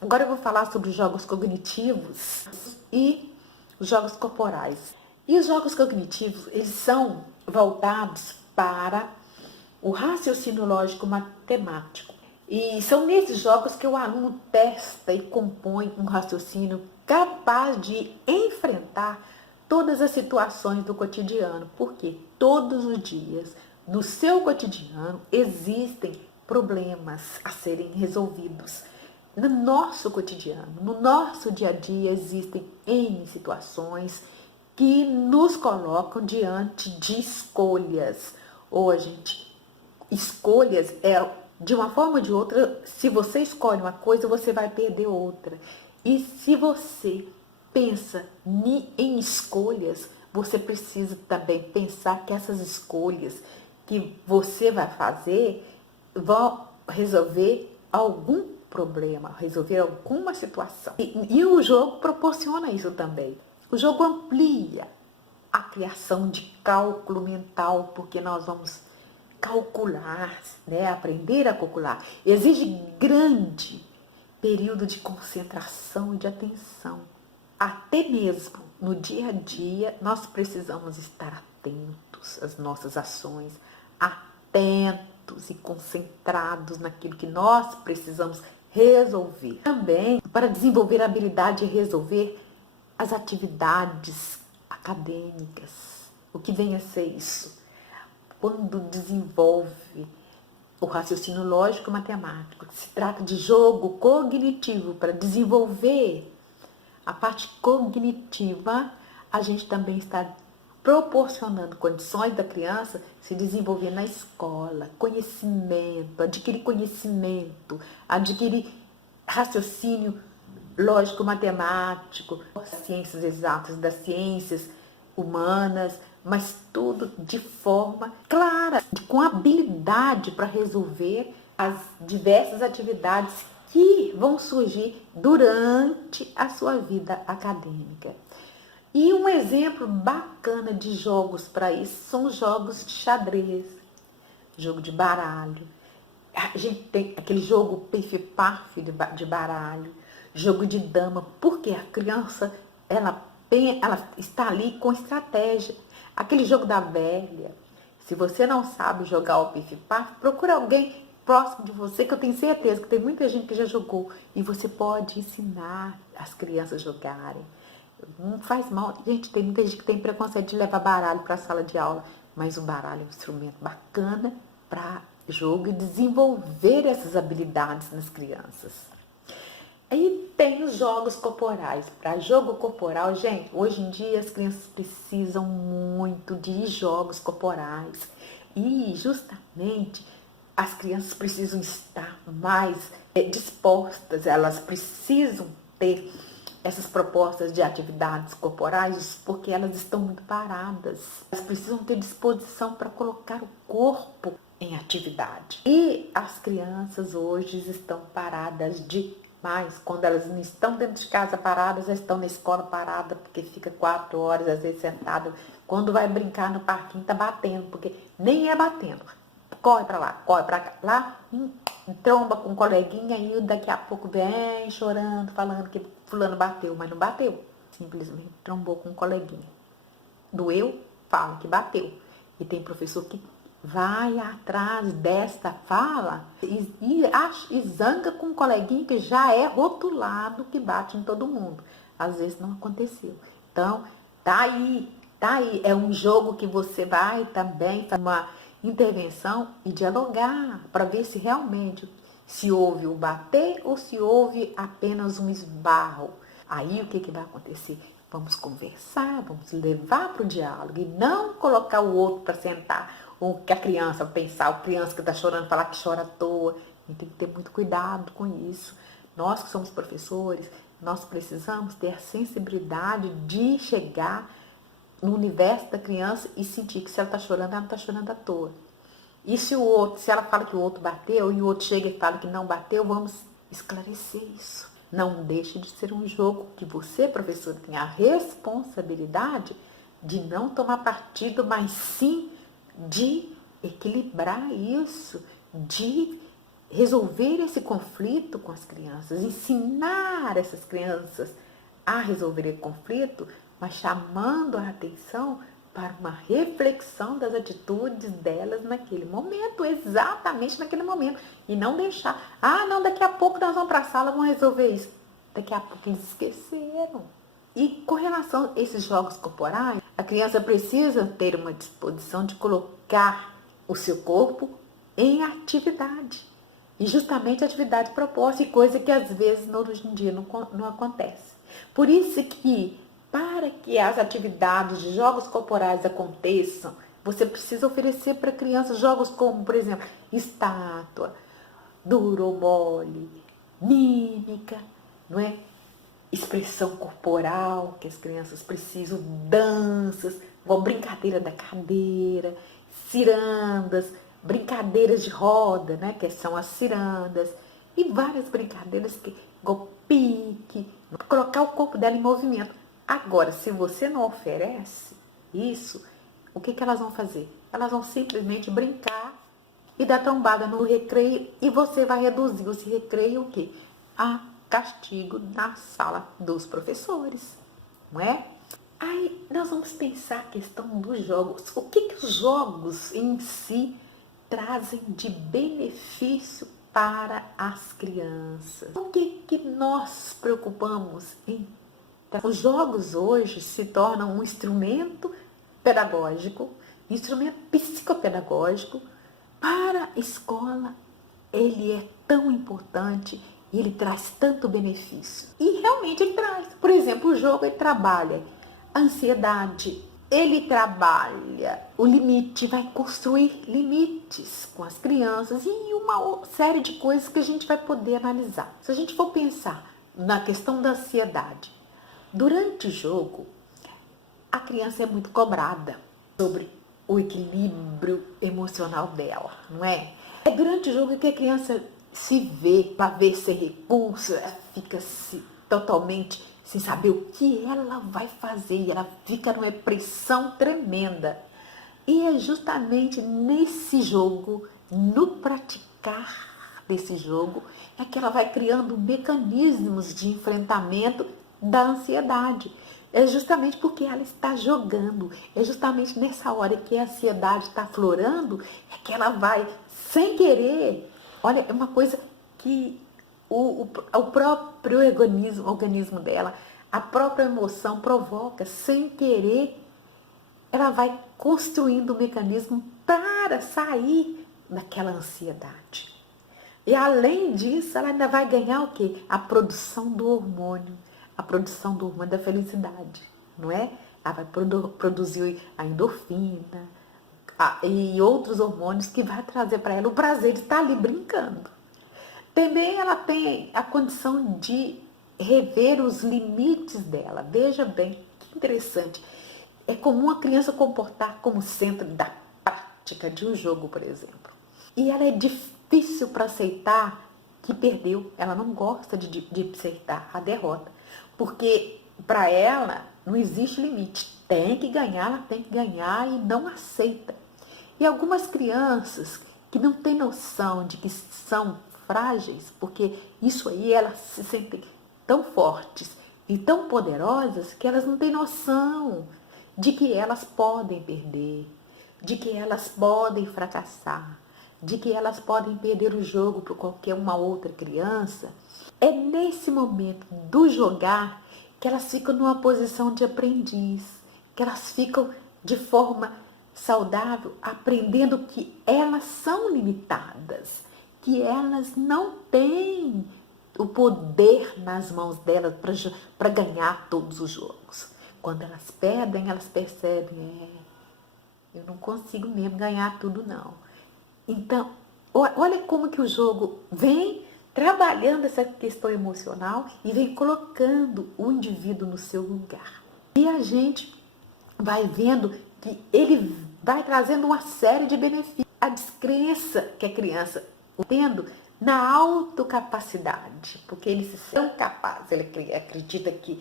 Agora eu vou falar sobre os jogos cognitivos e os jogos corporais. E os jogos cognitivos, eles são voltados para o raciocínio lógico matemático. E são nesses jogos que o aluno testa e compõe um raciocínio capaz de enfrentar todas as situações do cotidiano, porque todos os dias no seu cotidiano existem problemas a serem resolvidos. No nosso cotidiano, no nosso dia a dia, existem N situações que nos colocam diante de escolhas. Ou a gente, escolhas de uma forma ou de outra, se você escolhe uma coisa, você vai perder outra. E se você pensa em escolhas, você precisa também pensar que essas escolhas que você vai fazer vão resolver algum problema, resolver alguma situação. E o jogo proporciona isso também. O jogo amplia a criação de cálculo mental, porque nós vamos calcular, né? Aprender a calcular. Exige grande período de concentração e de atenção. Até mesmo no dia a dia, nós precisamos estar atentos às nossas ações, atentos e concentrados naquilo que nós precisamos resolver. Também para desenvolver a habilidade de resolver as atividades acadêmicas. O que vem a ser isso? Quando desenvolve o raciocínio lógico matemático, se trata de jogo cognitivo para desenvolver a parte cognitiva, a gente também está proporcionando condições da criança se desenvolver na escola, conhecimento, adquirir raciocínio lógico matemático, das ciências exatas, das ciências humanas, mas tudo de forma clara, com habilidade para resolver as diversas atividades que vão surgir durante a sua vida acadêmica. E um exemplo bacana de jogos para isso são os jogos de xadrez, jogo de baralho. A gente tem aquele jogo pif-paf de baralho, jogo de dama, porque a criança ela está ali com estratégia. Aquele jogo da velha. Se você não sabe jogar o pif-paf, procura alguém próximo de você, que eu tenho certeza que tem muita gente que já jogou, e você pode ensinar as crianças a jogarem. Não faz mal. Gente, tem muita gente que tem preconceito de levar baralho para a sala de aula, mas o baralho é um instrumento bacana para jogo e desenvolver essas habilidades nas crianças. Aí tem os jogos corporais. Para jogo corporal, gente, hoje em dia as crianças precisam muito de jogos corporais. E justamente as crianças precisam estar mais dispostas, elas precisam ter essas propostas de atividades corporais, porque elas estão muito paradas. Elas precisam ter disposição para colocar o corpo em atividade. E as crianças hoje estão paradas demais. Quando elas não estão dentro de casa paradas, elas estão na escola parada, porque fica 4 horas, às vezes, sentado. Quando vai brincar no parquinho, tá batendo, porque nem é batendo. Corre para lá, corre para cá. Lá, tromba com um coleguinha e daqui a pouco vem chorando, falando que fulano bateu, mas não bateu. Simplesmente trombou com um coleguinha. Doeu? Fala que bateu. E tem professor que vai atrás desta fala e zanga com um coleguinha que já é rotulado que bate em todo mundo. Às vezes não aconteceu. Então, tá aí. É um jogo que você vai também fazer uma intervenção e dialogar para ver se realmente se houve o bater ou se houve apenas um esbarro. Aí o que vai acontecer? Vamos conversar, vamos levar para o diálogo e não colocar o outro para sentar, ou que a criança pensar, a criança que está chorando, falar que chora à toa. A gente tem que ter muito cuidado com isso. Nós que somos professores, nós precisamos ter a sensibilidade de chegar no universo da criança e sentir que se ela está chorando, ela não está chorando à toa. E se ela fala que o outro bateu e o outro chega e fala que não bateu, vamos esclarecer isso. Não deixe de ser um jogo que você, professor, tem a responsabilidade de não tomar partido, mas sim de equilibrar isso, de resolver esse conflito com as crianças, ensinar essas crianças a resolver esse conflito, mas chamando a atenção para uma reflexão das atitudes delas naquele momento, exatamente naquele momento. E não deixar, não, daqui a pouco nós vamos para a sala, vamos resolver isso. Daqui a pouco eles esqueceram. E com relação a esses jogos corporais, a criança precisa ter uma disposição de colocar o seu corpo em atividade. E justamente atividade proposta, e coisa que às vezes hoje em dia não acontece. Por isso que, para que as atividades de jogos corporais aconteçam, você precisa oferecer para a criança jogos como, por exemplo, estátua, duro ou mole, mímica, não é? Expressão corporal que as crianças precisam, danças, igual brincadeira da cadeira, cirandas, brincadeiras de roda, né, que são as cirandas, e várias brincadeiras igual pique, colocar o corpo dela em movimento. Agora, se você não oferece isso, o que elas vão fazer? Elas vão simplesmente brincar e dar trombada no recreio, e você vai reduzir esse recreio o quê? A castigo na sala dos professores, não é? Aí nós vamos pensar a questão dos jogos. O que os jogos em si trazem de benefício para as crianças? O que nós preocupamos em? Os jogos hoje se tornam um instrumento pedagógico, instrumento psicopedagógico para a escola. Ele é tão importante e ele traz tanto benefício. E realmente ele traz. Por exemplo, o jogo ele trabalha a ansiedade, ele trabalha o limite, vai construir limites com as crianças e uma série de coisas que a gente vai poder analisar. Se a gente for pensar na questão da ansiedade, durante o jogo, a criança é muito cobrada sobre o equilíbrio emocional dela, não é? É durante o jogo que a criança se vê, para ver sem recurso, fica totalmente sem saber o que ela vai fazer, e ela fica numa pressão tremenda. E é justamente nesse jogo, no praticar desse jogo, é que ela vai criando mecanismos de enfrentamento da ansiedade. É justamente porque ela está jogando, é justamente nessa hora que a ansiedade está aflorando, é que ela vai, sem querer, olha, é uma coisa que o próprio organismo dela, a própria emoção provoca, sem querer, ela vai construindo um mecanismo para sair daquela ansiedade. E além disso, ela ainda vai ganhar o quê? A produção do hormônio da felicidade, não é? Ela vai produzir a endorfina e outros hormônios que vai trazer para ela o prazer de estar ali brincando. Também ela tem a condição de rever os limites dela. Veja bem, que interessante. É comum a criança comportar como centro da prática de um jogo, por exemplo. E ela é difícil para aceitar que perdeu. Ela não gosta de aceitar a derrota. Porque para ela não existe limite. Tem que ganhar, ela tem que ganhar e não aceita. E algumas crianças que não têm noção de que são frágeis, porque isso aí elas se sentem tão fortes e tão poderosas que elas não têm noção de que elas podem perder, de que elas podem fracassar, de que elas podem perder o jogo para qualquer uma outra criança. É nesse momento do jogar que elas ficam numa posição de aprendiz, que elas ficam de forma saudável aprendendo que elas são limitadas, que elas não têm o poder nas mãos delas para ganhar todos os jogos. Quando elas perdem, elas percebem, eu não consigo mesmo ganhar tudo não. Então, olha como que o jogo vem trabalhando essa questão emocional e vem colocando o indivíduo no seu lugar. E a gente vai vendo que ele vai trazendo uma série de benefícios. A descrença que a criança tendo na autocapacidade, porque ele se sente capaz, ele acredita que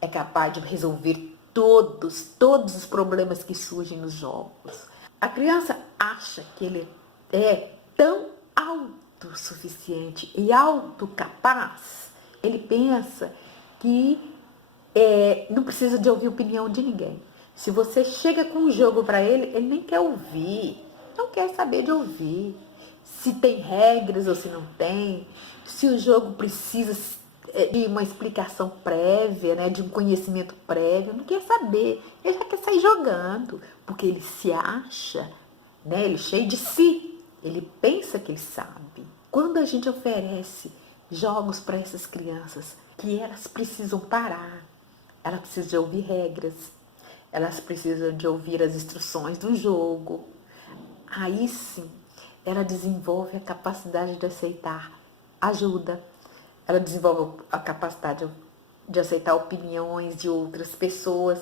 é capaz de resolver todos os problemas que surgem nos jogos. A criança acha que ele é tão autossuficiente e autocapaz, ele pensa que não precisa de ouvir opinião de ninguém. Se você chega com um jogo para ele, ele nem quer ouvir, não quer saber de ouvir. Se tem regras ou se não tem, se o jogo precisa de uma explicação prévia, né, de um conhecimento prévio, não quer saber. Ele já quer sair jogando, porque ele se acha, né, ele é cheio de si, ele pensa que ele sabe. Quando a gente oferece jogos para essas crianças, que elas precisam parar, elas precisam de ouvir regras, elas precisam de ouvir as instruções do jogo, aí sim, ela desenvolve a capacidade de aceitar ajuda, ela desenvolve a capacidade de aceitar opiniões de outras pessoas,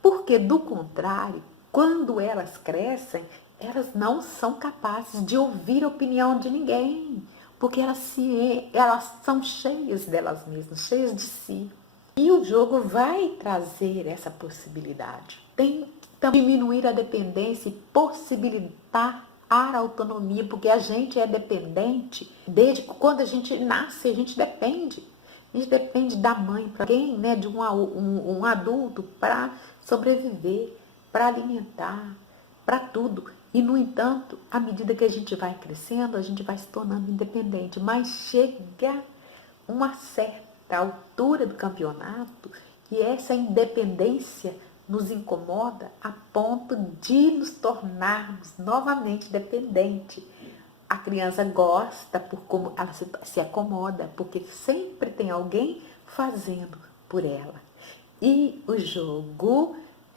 porque do contrário, quando elas crescem, elas não são capazes de ouvir a opinião de ninguém, porque elas são cheias delas mesmas, cheias de si. E o jogo vai trazer essa possibilidade. Tem que diminuir a dependência e possibilitar a autonomia, porque a gente é dependente desde quando a gente nasce, a gente depende. A gente depende da mãe, para alguém, né, de um adulto para sobreviver, para alimentar, para tudo. E, no entanto, à medida que a gente vai crescendo, a gente vai se tornando independente. Mas chega uma certa altura do campeonato que essa independência nos incomoda a ponto de nos tornarmos novamente dependentes. A criança gosta por como ela se acomoda, porque sempre tem alguém fazendo por ela. E o jogo